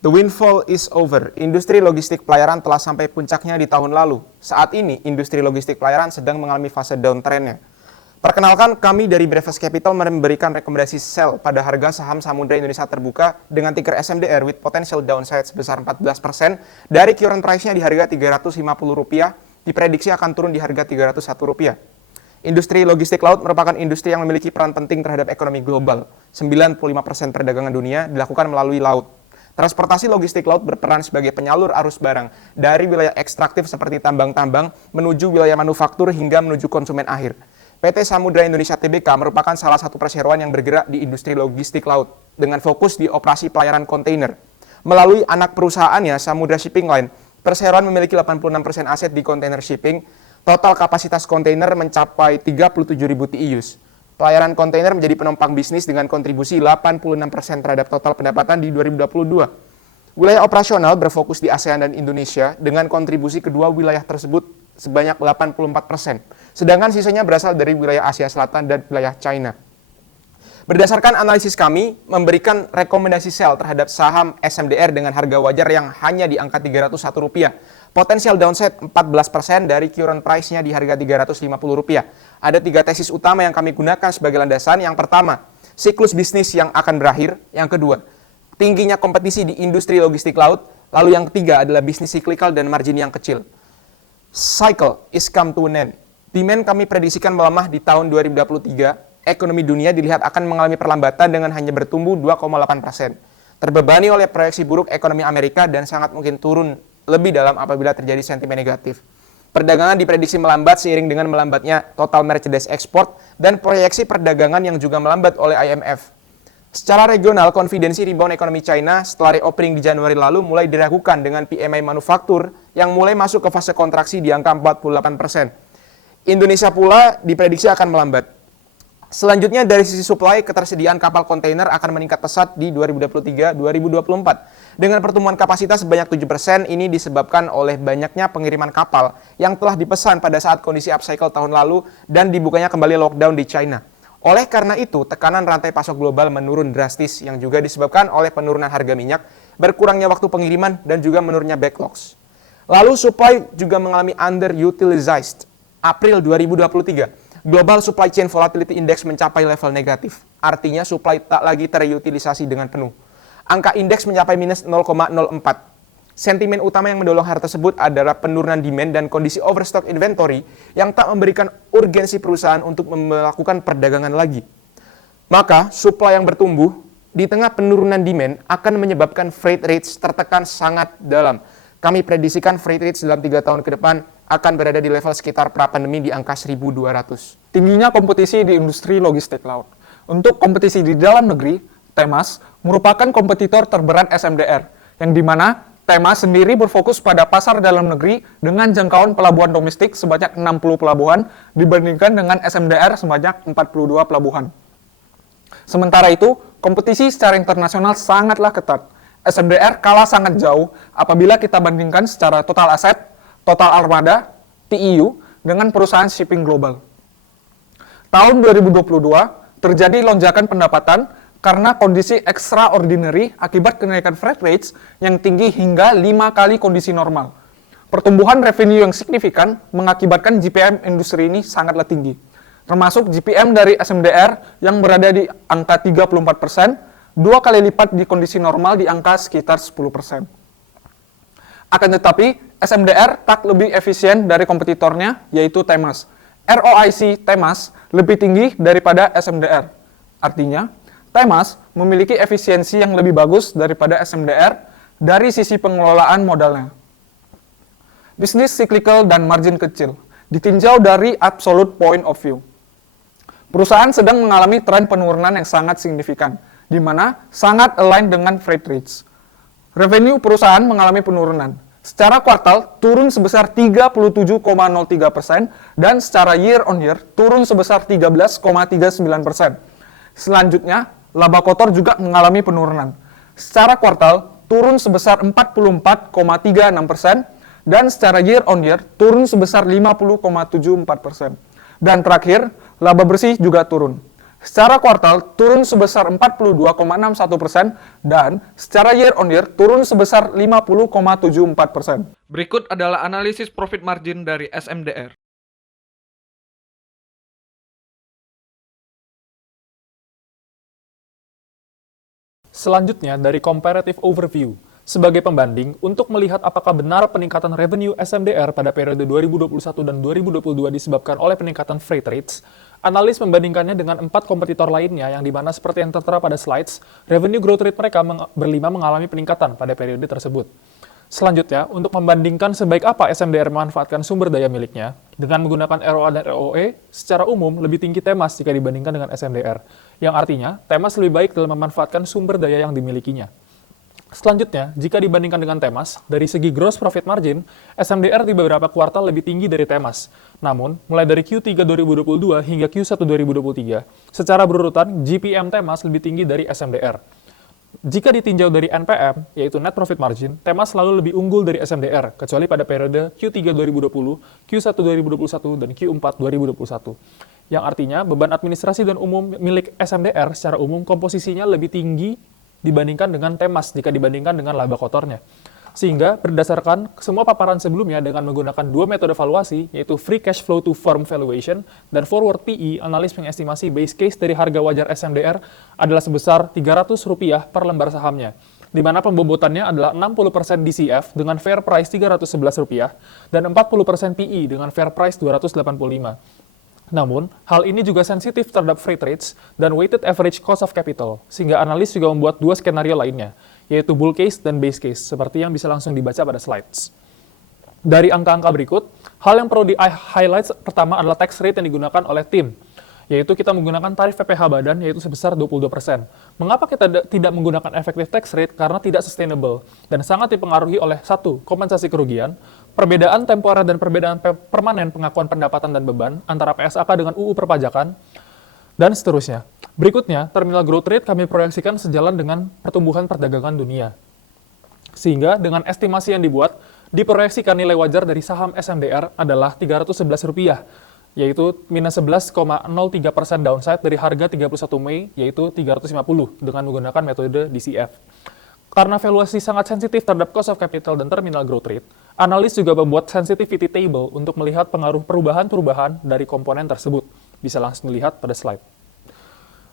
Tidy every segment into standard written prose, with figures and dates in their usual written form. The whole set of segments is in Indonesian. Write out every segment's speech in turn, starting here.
The windfall is over. Industri logistik pelayaran telah sampai puncaknya di tahun lalu. Saat ini, industri logistik pelayaran sedang mengalami fase downtrend-nya. Perkenalkan, kami dari Breakfast Capital memberikan rekomendasi sell pada harga saham Samudra Indonesia Terbuka dengan ticker SMDR with potential downside sebesar 14% dari current price-nya di harga Rp350, diprediksi akan turun di harga Rp301. Industri logistik laut merupakan industri yang memiliki peran penting terhadap ekonomi global. 95% perdagangan dunia dilakukan melalui laut. Transportasi logistik laut berperan sebagai penyalur arus barang dari wilayah ekstraktif seperti tambang-tambang menuju wilayah manufaktur hingga menuju konsumen akhir. PT Samudra Indonesia Tbk merupakan salah satu perseroan yang bergerak di industri logistik laut dengan fokus di operasi pelayaran kontainer. Melalui anak perusahaannya, Samudra Shipping Line, perseroan memiliki 86% aset di kontainer shipping. Total kapasitas kontainer mencapai 37.000 TEUs. Pelayaran kontainer menjadi penopang bisnis dengan kontribusi 86% terhadap total pendapatan di 2022. Wilayah operasional berfokus di ASEAN dan Indonesia dengan kontribusi kedua wilayah tersebut sebanyak 84%. Sedangkan sisanya berasal dari wilayah Asia Selatan dan wilayah China. Berdasarkan analisis kami, memberikan rekomendasi sell terhadap saham SMDR dengan harga wajar yang hanya di angka Rp301. Potensial downside 14% dari current price-nya di harga Rp350. Ada 3 tesis utama yang kami gunakan sebagai landasan. Yang pertama, siklus bisnis yang akan berakhir. Yang kedua, tingginya kompetisi di industri logistik laut. Lalu yang ketiga adalah bisnis cyclical dan margin yang kecil. Cycle is come to an end. Demand kami prediksikan melemah di tahun 2023. Ekonomi dunia dilihat akan mengalami perlambatan dengan hanya bertumbuh 2,8%. Terbebani oleh proyeksi buruk ekonomi Amerika dan sangat mungkin turun lebih dalam apabila terjadi sentimen negatif. Perdagangan diprediksi melambat seiring dengan melambatnya total merchandise export dan proyeksi perdagangan yang juga melambat oleh IMF. Secara regional, konfidensi rebound ekonomi China setelah reopening di Januari lalu mulai diragukan dengan PMI manufaktur yang mulai masuk ke fase kontraksi di angka 48%. Indonesia pula diprediksi akan melambat. Selanjutnya dari sisi supply, ketersediaan kapal kontainer akan meningkat pesat di 2023-2024. Dengan pertumbuhan kapasitas sebanyak 7%, ini disebabkan oleh banyaknya pengiriman kapal yang telah dipesan pada saat kondisi upcycle tahun lalu dan dibukanya kembali lockdown di China. Oleh karena itu, tekanan rantai pasok global menurun drastis yang juga disebabkan oleh penurunan harga minyak, berkurangnya waktu pengiriman, dan juga menurunnya backlogs. Lalu supply juga mengalami underutilized. April 2023. Global Supply Chain Volatility Index mencapai level negatif. Artinya supply tak lagi terutilisasi dengan penuh. Angka indeks mencapai minus 0,04. Sentimen utama yang mendorong hal tersebut adalah penurunan demand dan kondisi overstock inventory yang tak memberikan urgensi perusahaan untuk melakukan perdagangan lagi. Maka, supply yang bertumbuh di tengah penurunan demand akan menyebabkan freight rates tertekan sangat dalam. Kami prediksikan freight rates dalam 3 tahun ke depan akan berada di level sekitar pra-pandemi di angka 1.200. Tingginya kompetisi di industri logistik laut. Untuk kompetisi di dalam negeri, Temas merupakan kompetitor terberat SMDR, yang dimana Temas sendiri berfokus pada pasar dalam negeri dengan jangkauan pelabuhan domestik sebanyak 60 pelabuhan dibandingkan dengan SMDR sebanyak 42 pelabuhan. Sementara itu, kompetisi secara internasional sangatlah ketat. SMDR kalah sangat jauh apabila kita bandingkan secara total aset, total armada, TEU, dengan perusahaan shipping global. Tahun 2022 terjadi lonjakan pendapatan karena kondisi extraordinary akibat kenaikan freight rates yang tinggi hingga 5 kali kondisi normal. Pertumbuhan revenue yang signifikan mengakibatkan GPM industri ini sangatlah tinggi. Termasuk GPM dari SMDR yang berada di angka 34%, 2 kali lipat di kondisi normal di angka sekitar 10%. Akan tetapi, SMDR tak lebih efisien dari kompetitornya, yaitu Temas. ROIC Temas lebih tinggi daripada SMDR. Artinya, Temas memiliki efisiensi yang lebih bagus daripada SMDR dari sisi pengelolaan modalnya. Bisnis cyclical dan margin kecil ditinjau dari absolute point of view. Perusahaan sedang mengalami tren penurunan yang sangat signifikan, di mana sangat align dengan freight rates. Revenue perusahaan mengalami penurunan. Secara kuartal turun sebesar 37,03% dan secara year on year turun sebesar 13,39%. Selanjutnya, laba kotor juga mengalami penurunan. Secara kuartal turun sebesar 44,36% dan secara year on year turun sebesar 50,74%. Dan terakhir, laba bersih juga turun. Secara kuartal turun sebesar 42,61% dan secara year on year turun sebesar 50,74%. Berikut adalah analisis profit margin dari SMDR. Selanjutnya dari comparative overview. Sebagai pembanding, untuk melihat apakah benar peningkatan revenue SMDR pada periode 2021 dan 2022 disebabkan oleh peningkatan freight rates, analis membandingkannya dengan 4 kompetitor lainnya yang dimana seperti yang tertera pada slides, revenue growth rate mereka berlima mengalami peningkatan pada periode tersebut. Selanjutnya, untuk membandingkan sebaik apa SMDR memanfaatkan sumber daya miliknya, dengan menggunakan ROA dan ROE, secara umum lebih tinggi Temas jika dibandingkan dengan SMDR, yang artinya Temas lebih baik dalam memanfaatkan sumber daya yang dimilikinya. Selanjutnya, jika dibandingkan dengan Temas, dari segi gross profit margin, SMDR di beberapa kuartal lebih tinggi dari Temas. Namun, mulai dari Q3 2022 hingga Q1 2023, secara berurutan, GPM Temas lebih tinggi dari SMDR. Jika ditinjau dari NPM, yaitu Net Profit Margin, Temas selalu lebih unggul dari SMDR, kecuali pada periode Q3 2020, Q1 2021, dan Q4 2021. Yang artinya, beban administrasi dan umum milik SMDR secara umum komposisinya lebih tinggi dibandingkan dengan Temas jika dibandingkan dengan laba kotornya. Sehingga berdasarkan semua paparan sebelumnya dengan menggunakan dua metode valuasi, yaitu Free Cash Flow to Firm Valuation dan Forward PE, analis mengestimasi base case dari harga wajar SMDR adalah sebesar Rp300 per lembar sahamnya, di mana pembobotannya adalah 60% DCF dengan fair price Rp311 dan 40% PE dengan fair price Rp285. Namun, hal ini juga sensitif terhadap freight rates dan weighted average cost of capital, sehingga analis juga membuat dua skenario lainnya, yaitu bull case dan base case, seperti yang bisa langsung dibaca pada slides. Dari angka-angka berikut, hal yang perlu di-highlight pertama adalah tax rate yang digunakan oleh tim, yaitu kita menggunakan tarif PPh badan, yaitu sebesar 22%. Mengapa kita tidak menggunakan effective tax rate? Karena tidak sustainable, dan sangat dipengaruhi oleh 1. Kompensasi kerugian, perbedaan temporer dan perbedaan permanen pengakuan pendapatan dan beban antara PSAK dengan UU perpajakan, dan seterusnya. Berikutnya, terminal growth rate kami proyeksikan sejalan dengan pertumbuhan perdagangan dunia. Sehingga dengan estimasi yang dibuat, diproyeksikan nilai wajar dari saham SMDR adalah Rp311, yaitu minus 11,03% downside dari harga 31 Mei, yaitu 350 dengan menggunakan metode DCF. Karena valuasi sangat sensitif terhadap cost of capital dan terminal growth rate, analis juga membuat sensitivity table untuk melihat pengaruh perubahan-perubahan dari komponen tersebut. Bisa langsung dilihat pada slide.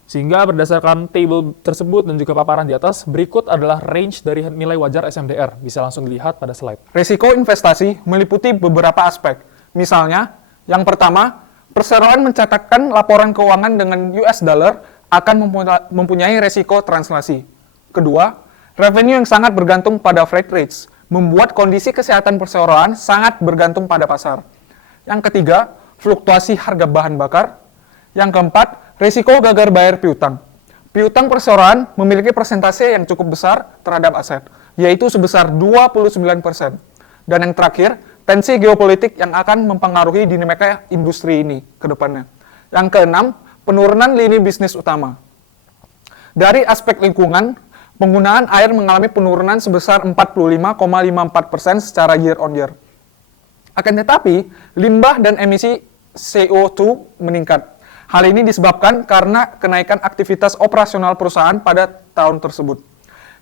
Sehingga berdasarkan table tersebut dan juga paparan di atas, berikut adalah range dari nilai wajar SMDR. Bisa langsung dilihat pada slide. Risiko investasi meliputi beberapa aspek. Misalnya, yang pertama, perseroan mencatatkan laporan keuangan dengan US dollar akan mempunyai risiko translasi. Kedua, revenue yang sangat bergantung pada freight rates, membuat kondisi kesehatan perseroan sangat bergantung pada pasar. Yang ketiga, fluktuasi harga bahan bakar. Yang keempat, risiko gagal bayar piutang. Piutang perseroan memiliki persentase yang cukup besar terhadap aset, yaitu sebesar 29%. Dan yang terakhir, tensi geopolitik yang akan mempengaruhi dinamika industri ini ke depannya. Yang keenam, penurunan lini bisnis utama. Dari aspek lingkungan, penggunaan air mengalami penurunan sebesar 45,54% secara year on year. Akan tetapi, limbah dan emisi CO2 meningkat. Hal ini disebabkan karena kenaikan aktivitas operasional perusahaan pada tahun tersebut.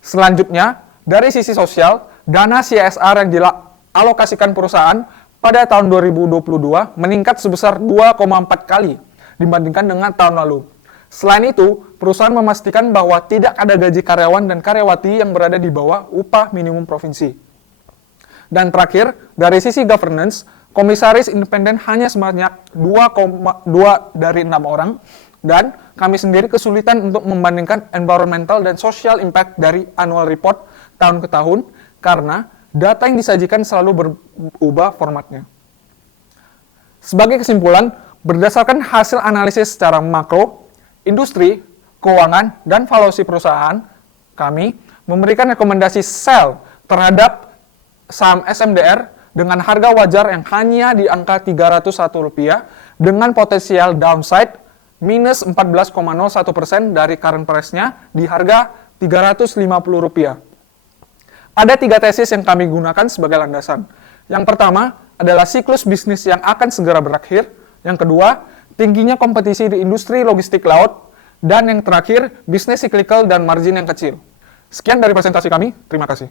Selanjutnya, dari sisi sosial, dana CSR yang dialokasikan perusahaan pada tahun 2022 meningkat sebesar 2,4 kali dibandingkan dengan tahun lalu. Selain itu, perusahaan memastikan bahwa tidak ada gaji karyawan dan karyawati yang berada di bawah upah minimum provinsi. Dan terakhir, dari sisi governance, komisaris independen hanya sebanyak 2,2 dari 6 orang, dan kami sendiri kesulitan untuk membandingkan environmental dan social impact dari annual report tahun ke tahun, karena data yang disajikan selalu berubah formatnya. Sebagai kesimpulan, berdasarkan hasil analisis secara makro, industri, keuangan, dan valuasi perusahaan, kami memberikan rekomendasi sell terhadap saham SMDR dengan harga wajar yang hanya di angka Rp301 dengan potensial downside minus 14,01% dari current price-nya di harga Rp350. Ada 3 tesis yang kami gunakan sebagai landasan. Yang pertama adalah siklus bisnis yang akan segera berakhir. Yang kedua, tingginya kompetisi di industri logistik laut. Dan yang terakhir, bisnis cyclical dan margin yang kecil. Sekian dari presentasi kami, terima kasih.